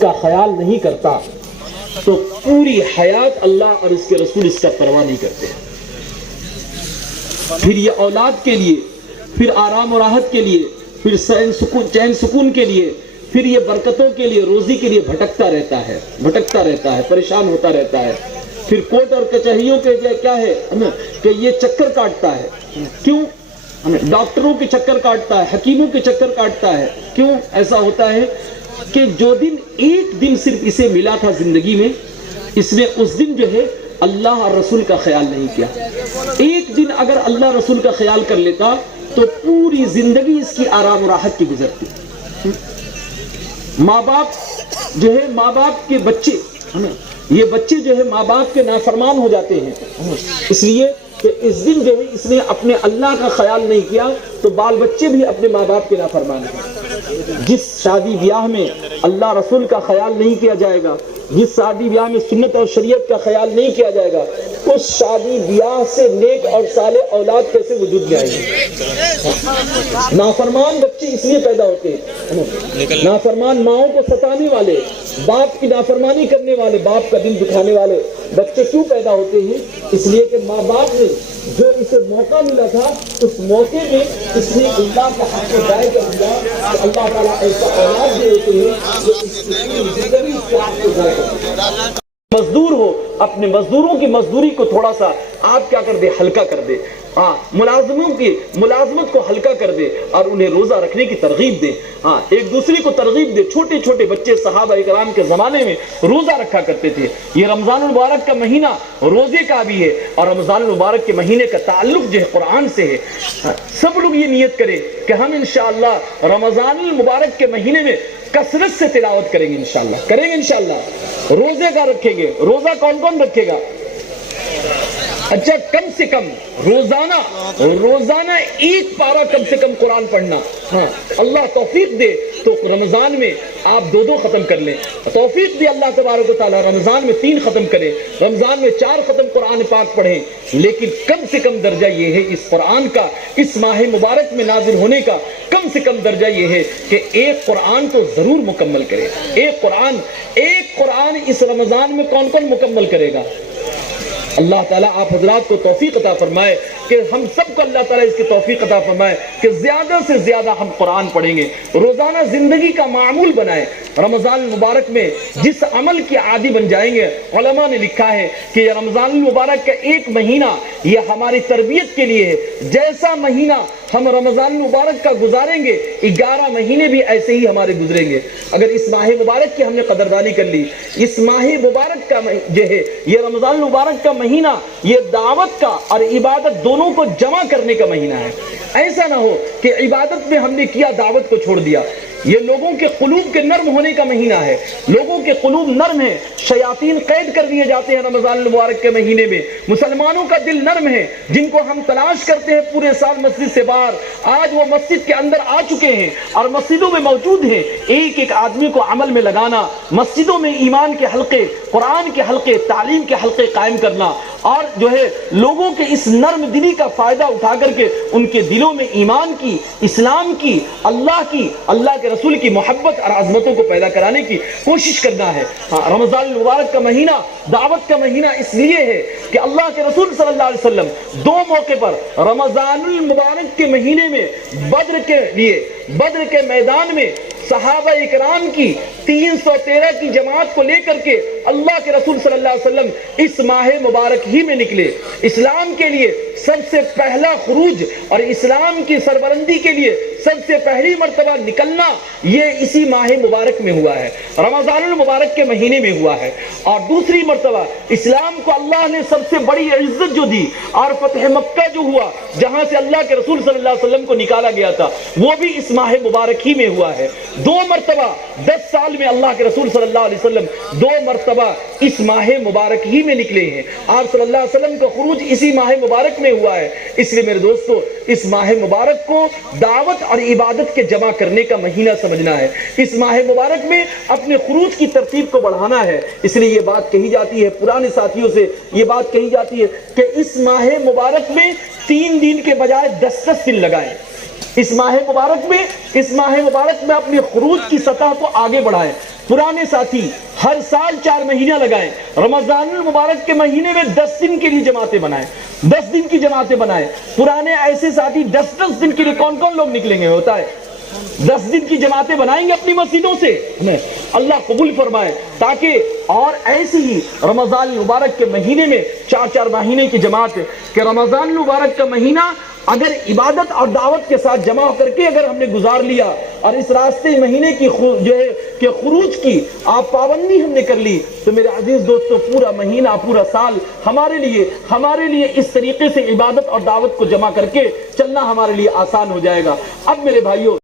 کا خیال نہیں کرتا تو پوری حیات اللہ اور اس کے رسول اس کا پرواہ نہیں کرتے. پھر یہ اولاد کے لیے، پھر آرام و راحت کے لیے، پھر چین سکون کے لیے، پھر یہ برکتوں کے لیے، روزی کے لیے بھٹکتا رہتا ہے، پریشان ہوتا رہتا ہے. پھر کورٹ اور کچہریوں کے کیا ہے کہ یہ چکر کاٹتا ہے. کیوں؟ ڈاکٹروں کے چکر کاٹتا ہے، حکیموں کے چکر کاٹتا ہے. کیوں ایسا ہوتا ہے؟ کہ جو دن ایک دن صرف اسے ملا تھا زندگی میں، اس نے اس دن جو ہے اللہ اور رسول کا خیال نہیں کیا. ایک دن اگر اللہ رسول کا خیال کر لیتا تو پوری زندگی اس کی آرام و راحت کی گزرتی. ماں باپ جو ہے، ماں باپ کے بچے، یہ بچے جو ہے ماں باپ کے نافرمان ہو جاتے ہیں، اس لیے کہ اس دن جو ہے اس نے اپنے اللہ کا خیال نہیں کیا تو بال بچے بھی اپنے ماں باپ کے نافرمان ہیں. جس شادی بیاہ میں اللہ رسول کا خیال نہیں کیا جائے گا، جس شادی بیاہ میں سنت اور شریعت کا خیال نہیں کیا جائے گا، اس شادی بیاہ سے نیک اور صالح اولاد کیسے وجود میں آئے گی؟ نافرمان بچے اس لیے پیدا ہوتے ہیں، نافرمان ماؤں کو ستانے والے، باپ کی نافرمانی کرنے والے، باپ کا دل دکھانے والے بچے کیوں پیدا ہوتے ہیں؟ اس لیے کہ ماں باپ نے جو اسے موقع ملا تھا اس موقع میں اس نے اللہ کا حق ضائع کر دیا. اللہ تعالیٰ ایسا اولاد دے دیتے ہیں جو اس کی زندگی کے حق کو ضائع کر دیا. مزدور ہو، اپنے مزدوروں کی مزدوری کو تھوڑا سا آپ کیا کر دے، ہلکا کر دے. ملازموں کی ملازمت کو ہلکا کر دے اور انہیں روزہ رکھنے کی ترغیب دے. ایک دوسرے کو ترغیب دے. چھوٹے چھوٹے بچے صحابہ کرام کے زمانے میں روزہ رکھا کرتے تھے. یہ رمضان المبارک کا مہینہ روزے کا بھی ہے اور رمضان المبارک کے مہینے کا تعلق جو ہے قرآن سے ہے. سب لوگ یہ نیت کریں کہ ہم انشاءاللہ رمضان المبارک کے مہینے میں کثرت سے تلاوت کریں گے. انشاءاللہ روزے کا رکھیں گے. روزہ کون کون رکھے گا؟ اچھا، کم سے کم روزانہ ایک پارہ کم سے کم قرآن پڑھنا. اللہ توفیق دے تو رمضان میں آپ 2 ختم کر لیں. توفیق دے اللہ تبارک و تعالیٰ، رمضان میں 3 ختم کریں، رمضان میں 4 ختم قرآن پاک پڑھیں. لیکن کم سے کم درجہ یہ ہے اس قرآن کا، اس ماہ مبارک میں نازل ہونے کا کم سے کم درجہ یہ ہے کہ ایک قرآن تو ضرور مکمل کرے. ایک قرآن اس رمضان میں کون کون مکمل کرے گا؟ اللہ تعالیٰ آپ حضرات کو توفیق عطا فرمائے کہ ہم سب کو اللہ تعالیٰ اس کی توفیق عطا فرمائے کہ زیادہ سے زیادہ ہم قرآن پڑھیں گے، روزانہ زندگی کا معمول بنائیں. رمضان المبارک میں جس عمل کے عادی بن جائیں گے، علماء نے لکھا ہے کہ یہ رمضان المبارک کا 1 مہینہ یہ ہماری تربیت کے لیے ہے. جیسا مہینہ ہم رمضان المبارک کا گزاریں گے 11 مہینے بھی ایسے ہی ہمارے گزریں گے. اگر اس ماہ مبارک کی ہم نے قدردانی کر لی، اس ماہ مبارک کا جو ہے یہ رمضان المبارک کا مہینہ یہ دعوت کا اور عبادت دونوں کو جمع کرنے کا مہینہ ہے. ایسا نہ ہو کہ عبادت میں ہم نے کیا، دعوت کو چھوڑ دیا. یہ لوگوں کے قلوب کے نرم ہونے کا مہینہ ہے. لوگوں کے قلوب نرم ہیں، شیاطین قید کر دیے جاتے ہیں رمضان المبارک کے مہینے میں. مسلمانوں کا دل نرم ہے، جن کو ہم تلاش کرتے ہیں پورے سال مسجد سے باہر، آج وہ مسجد کے اندر آ چکے ہیں اور مسجدوں میں موجود ہیں. ایک آدمی کو عمل میں لگانا، مسجدوں میں ایمان کے حلقے، قرآن کے حلقے، تعلیم کے حلقے قائم کرنا اور جو ہے لوگوں کے اس نرم دلی کا فائدہ اٹھا کر کے ان کے دلوں میں ایمان کی، اسلام کی، اللہ کے رسول کی محبت اور عظمتوں کو پیدا کرانے کی کوشش کرنا ہے. رمضان المبارک کا مہینہ دعوت کا مہینہ اس لیے ہے کہ اللہ کے رسول صلی اللہ علیہ وسلم 2 موقع پر رمضان المبارک کے مہینے میں بدر کے میدان میں صحابہ اکرام کی 313 کی جماعت کو لے کر کے اللہ کے رسول صلی اللہ علیہ وسلم اس ماہ مبارک ہی میں نکلے. اسلام کے لیے سب سے پہلا خروج اور اسلام کی سربلندی کے لیے سب سے پہلی مرتبہ نکلنا یہ اسی ماہ مبارک میں ہوا ہے، رمضان المبارک کے مہینے میں ہوا ہے. اور دوسری مرتبہ اسلام کو اللہ نے سب سے بڑی عزت جو دی اور فتح مکہ جو ہوا، جہاں سے اللہ کے رسول صلی اللہ علیہ وسلم کو نکالا گیا تھا، وہ بھی اس ماہ مبارک ہی میں ہوا ہے. 2 مرتبہ 10 سال میں اللہ کے رسول صلی اللہ علیہ وسلم 2 مرتبہ اس ماہ مبارک ہی میں نکلے ہیں. آپ صلی اللہ علیہ وسلم کا خروج اسی ماہ مبارک میں ہوا ہے. اس لیے میرے دوستو اس ماہ مبارک کو دعوت اور عبادت کے جمع کرنے کا مہینہ سمجھنا ہے. اس ماہ مبارک میں اپنے خروج کی ترتیب کو بڑھانا ہے. اس لیے یہ بات کہی جاتی ہے، پرانے ساتھیوں سے یہ بات کہی جاتی ہے کہ اس ماہ مبارک میں 3 دن کے بجائے 10 دن لگائیں. اس ماہ مبارک میں اپنے خروج کی سطح کو آگے بڑھائیں۔ پرانے ساتھی ہر سال 4 مہینہ لگائیں، رمضان المبارک کے مہینے میں 10 دن کے لیے جماعتیں بنائیں، 10 دن کی جماعتیں بنائیں۔ پرانے ایسے ساتھی 10 دن کے لیے کون کون لوگ نکلیں گے؟ ہوتا ہے 10 دن کی جماعتیں بنائیں گے اپنی مسجدوں سے، اللہ قبول فرمائے، تاکہ اور ایسے ہی رمضان المبارک کے مہینے میں 4 مہینے کی جماعت، کہ رمضان المبارک کا مہینہ اگر عبادت اور دعوت کے ساتھ جمع کر کے اگر ہم نے گزار لیا اور اس راستے مہینے کی جو ہے کہ خروج کی آپ پابندی ہم نے کر لی، تو میرے عزیز دوستو پورا مہینہ پورا سال ہمارے لیے اس طریقے سے عبادت اور دعوت کو جمع کر کے چلنا ہمارے لیے آسان ہو جائے گا۔ اب میرے بھائیوں